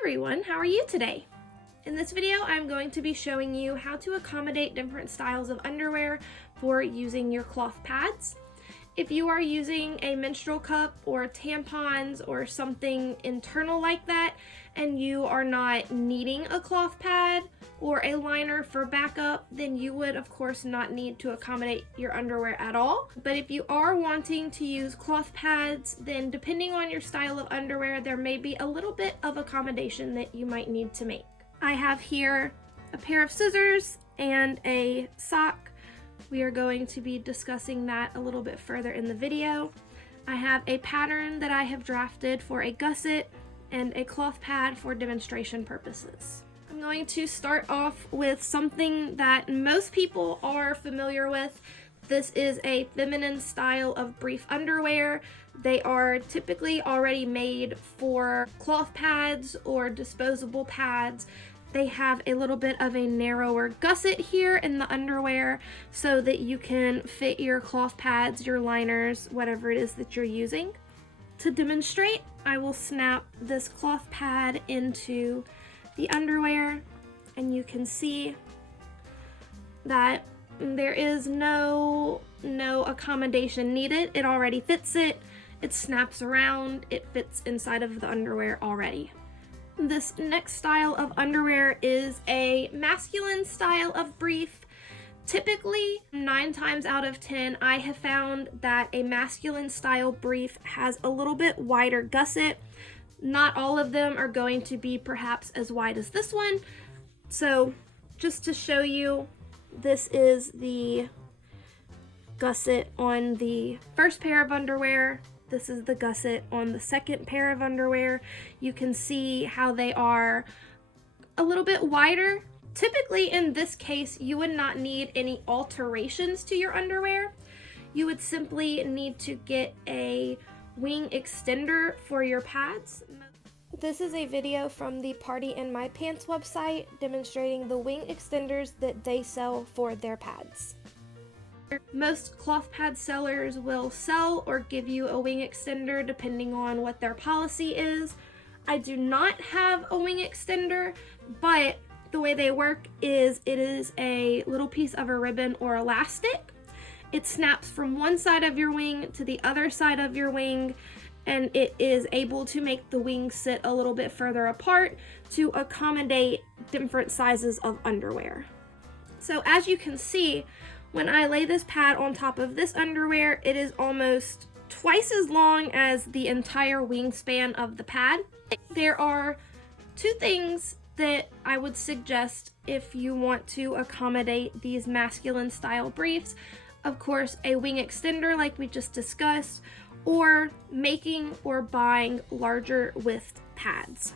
everyone, how are you today? In this video, I'm going to be showing you how to accommodate different styles of underwear for using your cloth pads. If you are using a menstrual cup or tampons or something internal like that, and you are not needing a cloth pad or a liner for backup, then you would of course not need to accommodate your underwear at all. But if you are wanting to use cloth pads, then depending on your style of underwear, there may be a little bit of accommodation that you might need to make. I have here a pair of scissors and a sock. We are going to be discussing that a little bit further in the video. I have a pattern that I have drafted for a gusset and a cloth pad for demonstration purposes. I'm going to start off with something that most people are familiar with. This is a feminine style of brief underwear. They are typically already made for cloth pads or disposable pads. They have a little bit of a narrower gusset here in the underwear so that you can fit your cloth pads, your liners, whatever it is that you're using. To demonstrate, I will snap this cloth pad into the underwear, and you can see that there is no accommodation needed. It already fits it. It snaps around. It fits inside of the underwear already. This next style of underwear is a masculine style of brief. Typically, 9 times out of 10, I have found that a masculine style brief has a little bit wider gusset. Not all of them are going to be perhaps as wide as this one. So just to show you, this is the gusset on the first pair of underwear. This is the gusset on the second pair of underwear. You can see how they are a little bit wider. Typically in this case, you would not need any alterations to your underwear. You would simply need to get a wing extender for your pads. This is a video from the Party in My Pants website demonstrating the wing extenders that they sell for their pads. Most cloth pad sellers will sell or give you a wing extender depending on what their policy is. I do not have a wing extender, but the way they work is it is a little piece of a ribbon or elastic. It snaps from one side of your wing to the other side of your wing, and it is able to make the wings sit a little bit further apart to accommodate different sizes of underwear. So as you can see, when I lay this pad on top of this underwear, it is almost twice as long as the entire wingspan of the pad. There are 2 things that I would suggest if you want to accommodate these masculine style briefs. Of course, a wing extender like we just discussed, or making or buying larger width pads.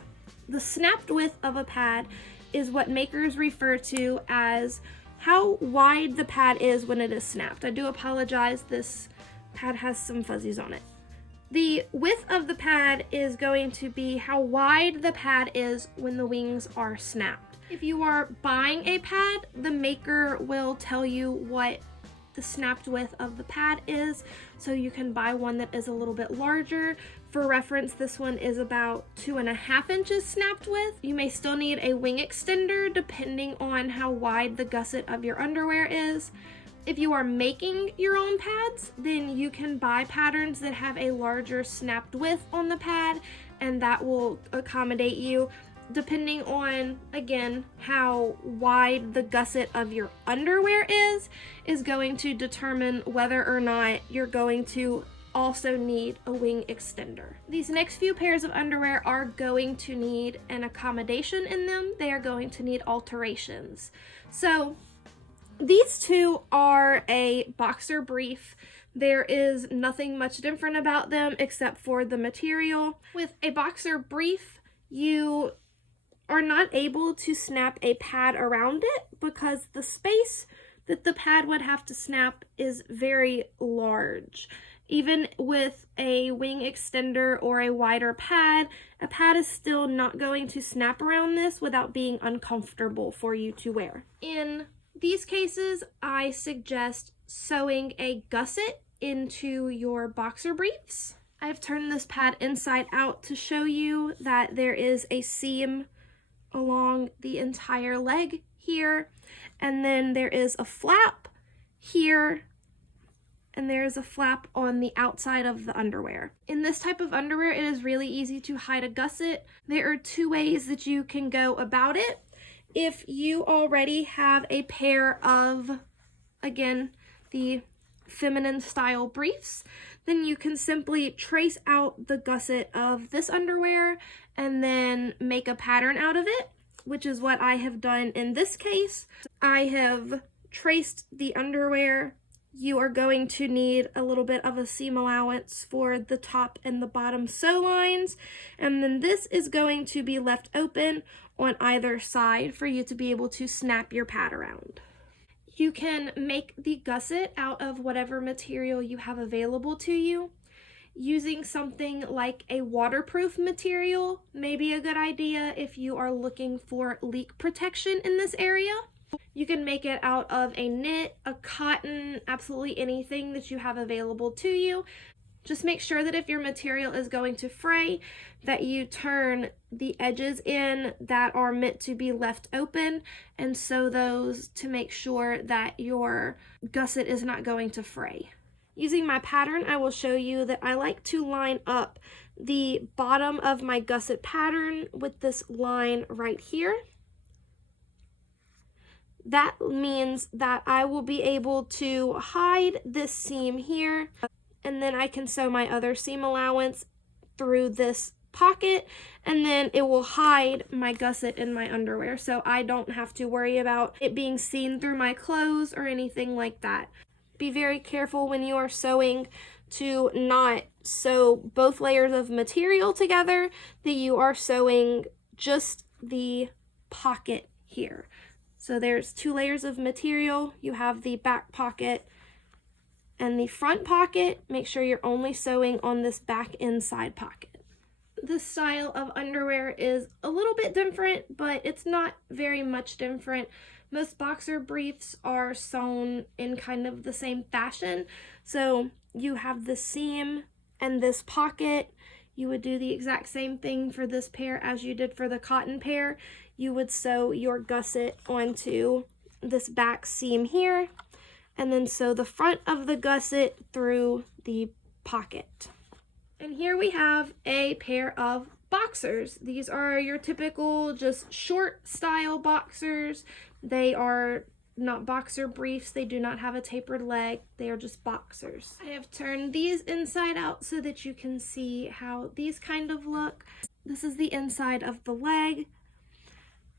The snapped width of a pad is what makers refer to as how wide the pad is when it is snapped. I do apologize, this pad has some fuzzies on it. The width of the pad is going to be how wide the pad is when the wings are snapped. If you are buying a pad, the maker will tell you what the snapped width of the pad is, so you can buy one that is a little bit larger. For reference, this one is about 2.5 inches snapped width. You may still need a wing extender depending on how wide the gusset of your underwear is. If you are making your own pads, then you can buy patterns that have a larger snapped width on the pad, and that will accommodate you. Depending on, again, how wide the gusset of your underwear is going to determine whether or not you're going to also need a wing extender. These next few pairs of underwear are going to need an accommodation in them. They are going to need alterations. So these 2 are a boxer brief. There is nothing much different about them except for the material. With a boxer brief, you are not able to snap a pad around it because the space that the pad would have to snap is very large. Even with a wing extender or a wider pad, a pad is still not going to snap around this without being uncomfortable for you to wear. In these cases, I suggest sewing a gusset into your boxer briefs. I've turned this pad inside out to show you that there is a seam along the entire leg here, and then there is a flap here, and there's a flap on the outside of the underwear. In this type of underwear, it is really easy to hide a gusset. There are two ways that you can go about it. If you already have a pair of, again, the feminine style briefs, then you can simply trace out the gusset of this underwear and then make a pattern out of it, which is what I have done in this case. I have traced the underwear. You are going to need a little bit of a seam allowance for the top and the bottom sew lines, and then this is going to be left open on either side for you to be able to snap your pad around. You can make the gusset out of whatever material you have available to you. Using something like a waterproof material may be a good idea if you are looking for leak protection in this area. You can make it out of a knit, a cotton, absolutely anything that you have available to you. Just make sure that if your material is going to fray, that you turn the edges in that are meant to be left open and sew those to make sure that your gusset is not going to fray. Using my pattern, I will show you that I like to line up the bottom of my gusset pattern with this line right here. That means that I will be able to hide this seam here, and then I can sew my other seam allowance through this pocket, and then it will hide my gusset in my underwear, so I don't have to worry about it being seen through my clothes or anything like that. Be very careful when you are sewing to not sew both layers of material together, that you are sewing just the pocket here. So there's two layers of material. You have the back pocket and the front pocket. Make sure you're only sewing on this back inside pocket. This style of underwear is a little bit different, but it's not very much different. Most boxer briefs are sewn in kind of the same fashion. So you have the seam and this pocket. You would do the exact same thing for this pair as you did for the cotton pair. You would sew your gusset onto this back seam here, and then sew the front of the gusset through the pocket. And here we have a pair of boxers. These are your typical just short style boxers. They are not boxer briefs. They do not have a tapered leg. They are just boxers. I have turned these inside out so that you can see how these kind of look. This is the inside of the leg,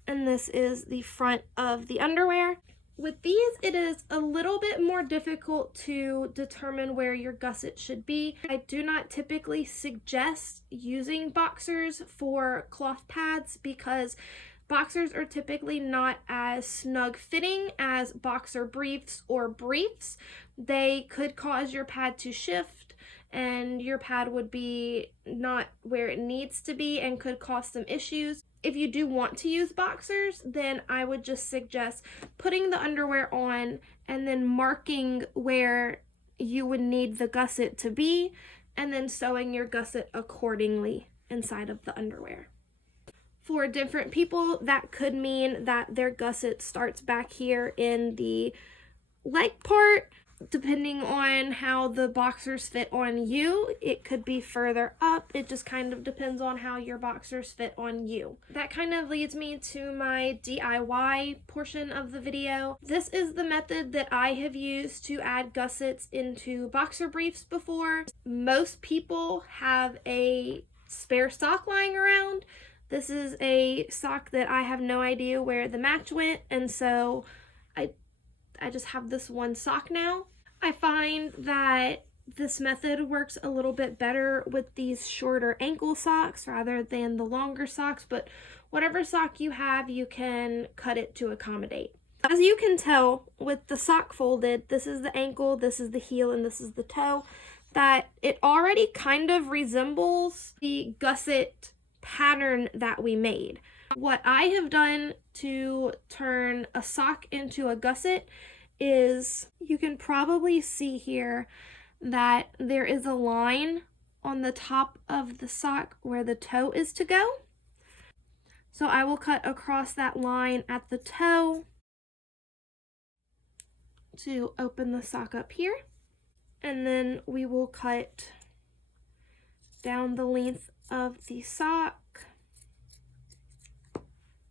and this is the front of the underwear. With these, it is a little bit more difficult to determine where your gusset should be. I do not typically suggest using boxers for cloth pads because boxers are typically not as snug fitting as boxer briefs or briefs. They could cause your pad to shift, and your pad would be not where it needs to be and could cause some issues. If you do want to use boxers, then I would just suggest putting the underwear on and then marking where you would need the gusset to be, and then sewing your gusset accordingly inside of the underwear. For different people, that could mean that their gusset starts back here in the leg part. Depending on how the boxers fit on you, it could be further up. It just kind of depends on how your boxers fit on you. That kind of leads me to my DIY portion of the video. This is the method that I have used to add gussets into boxer briefs before. Most people have a spare sock lying around. This is a sock that I have no idea where the match went, and so I just have this one sock now. I find that this method works a little bit better with these shorter ankle socks rather than the longer socks, but whatever sock you have, you can cut it to accommodate. As you can tell with the sock folded, this is the ankle, this is the heel, and this is the toe, that it already kind of resembles the gusset pattern that we made. What I have done to turn a sock into a gusset is, you can probably see here that there is a line on the top of the sock where the toe is to go. So I will cut across that line at the toe to open the sock up here. And then we will cut down the length of the sock,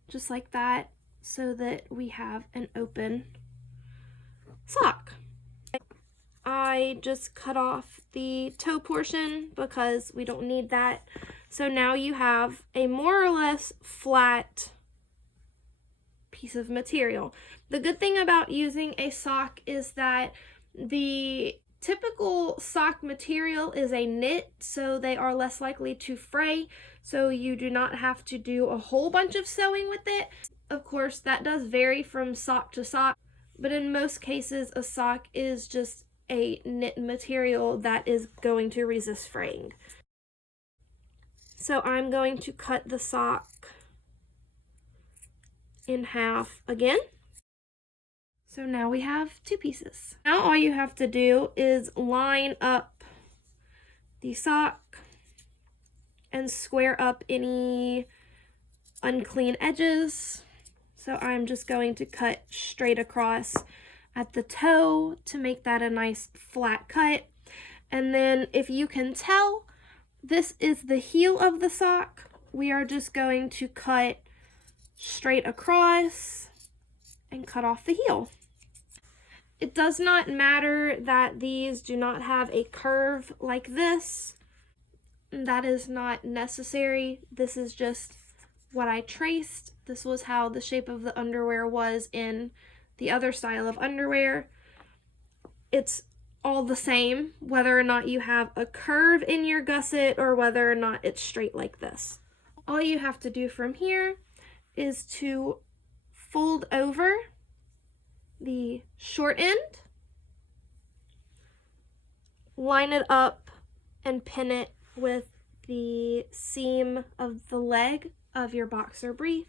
just like that, so that we have an open sock. I just cut off the toe portion because we don't need that. So now you have a more or less flat piece of material. The good thing about using a sock is that the typical sock material is a knit, so they are less likely to fray, so you do not have to do a whole bunch of sewing with it. Of course, that does vary from sock to sock, but in most cases a sock is just a knit material that is going to resist fraying. So I'm going to cut the sock in half again. So now we have two pieces. Now all you have to do is line up the sock and square up any unclean edges. So I'm just going to cut straight across at the toe to make that a nice flat cut. And then if you can tell, this is the heel of the sock. We are just going to cut straight across and cut off the heel. It does not matter that these do not have a curve like this. That is not necessary. This is just what I traced. This was how the shape of the underwear was in the other style of underwear. It's all the same, whether or not you have a curve in your gusset or whether or not it's straight like this. All you have to do from here is to fold over the short end, line it up, and pin it with the seam of the leg of your boxer brief.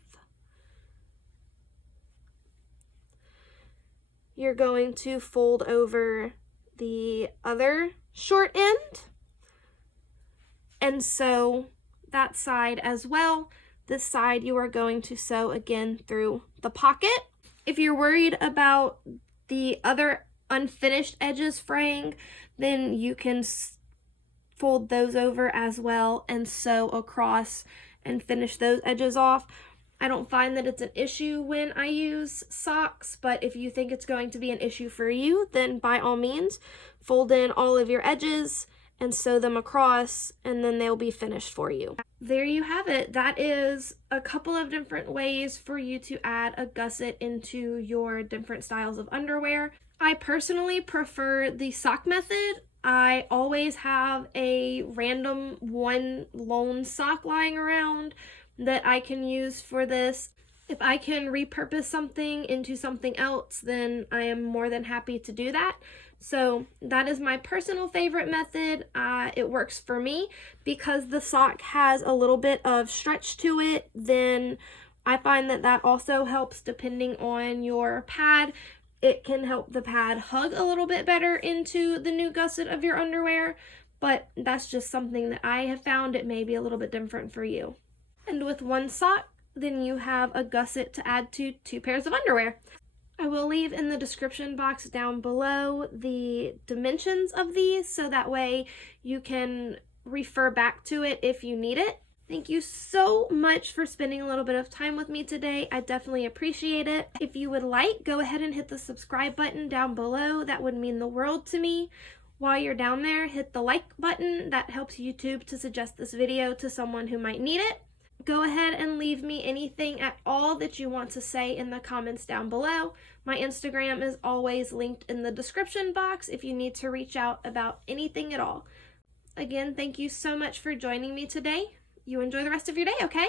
You're going to fold over the other short end and sew that side as well. This side you are going to sew again through the pocket. If you're worried about the other unfinished edges fraying, then you can fold those over as well and sew across and finish those edges off. I don't find that it's an issue when I use socks, but if you think it's going to be an issue for you, then by all means, fold in all of your edges and sew them across, and then they'll be finished for you. There you have it. That is a couple of different ways for you to add a gusset into your different styles of underwear. I personally prefer the sock method. I always have a random one lone sock lying around that I can use for this. If I can repurpose something into something else, then I am more than happy to do that. So that is my personal favorite method. It works for me because the sock has a little bit of stretch to it. Then I find that that also helps depending on your pad. It can help the pad hug a little bit better into the new gusset of your underwear, but that's just something that I have found. It may be a little bit different for you. And with one sock, then you have a gusset to add to 2 pairs of underwear. I will leave in the description box down below the dimensions of these, so that way you can refer back to it if you need it. Thank you so much for spending a little bit of time with me today. I definitely appreciate it. If you would like, go ahead and hit the subscribe button down below. That would mean the world to me. While you're down there, hit the like button. That helps YouTube to suggest this video to someone who might need it. Go ahead and leave me anything at all that you want to say in the comments down below. My Instagram is always linked in the description box if you need to reach out about anything at all. Again, thank you so much for joining me today. You enjoy the rest of your day, okay?